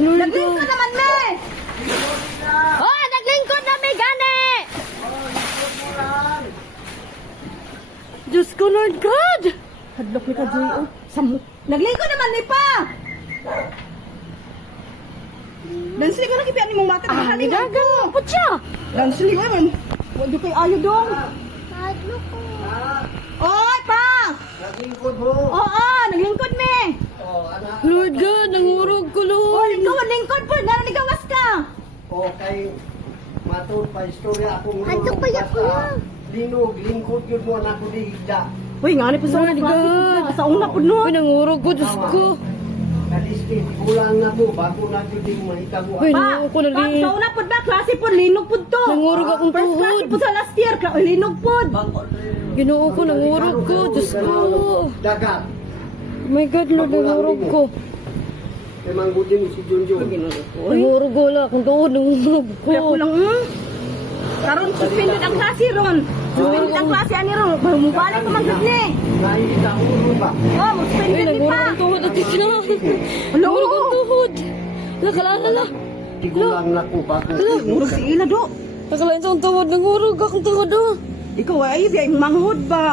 Naglingkod naman, me! Oh, naglingkod na, me, gani! Diyos ko, Lord God! Hadlok ni ka, Joy, oh. Naglingkod naman, me, pa! Lansli ko lang ipian ni mong mata. Ah, nigagan mo po siya. Lansli ko naman. Wala kayo ayo dong. Hadlok ko. Oy, pa! Naglingkod mo. Oo, naglingkod, me! Oh, anak. Lord God, nangurog ko, Oh, Lord. ikaw, lingkod po. Narinig ka, was ka. Oh, kay matod pa istorya akong Hadlok pa yan, kuya. Linog, lingkod yun mo anak ko di higda. Uy, nga ni po sa Lord klase po God. na. Sa una po, no? Uy, nangurog ko, Diyos ko. Kadiski, kulang na mo, bago na yun din mahitago. Uy, Pa, nangurog ko na pa, rin. sa una po ba, klase po, linog po to. Nangurog akong First klase tuhod. po sa last year, linog po. Ginoo ko, nangurog ko, Diyos ko. Dagat. Oh my God, Lord, nangurog ko. Kay manggudi mo si Junjun. Nangurog ko lang, akong tuhod, nangurog ko. Kaya ko lang, karon suspended ang klase ron. Suspended ang klase ani ron. Mubalik ko man gud ni. Nakikita ulo ba? Oh, Uy, suspended ni nangurog pa. ang tuhod, at ito na. Hello. Nangurog ang tuhod. Nakalala. Tigulang na ko bago. Murag si ila do. Nakalain sa akong tuhod, nangurog akong tuhod, oh. Ikaw ay manghod ba?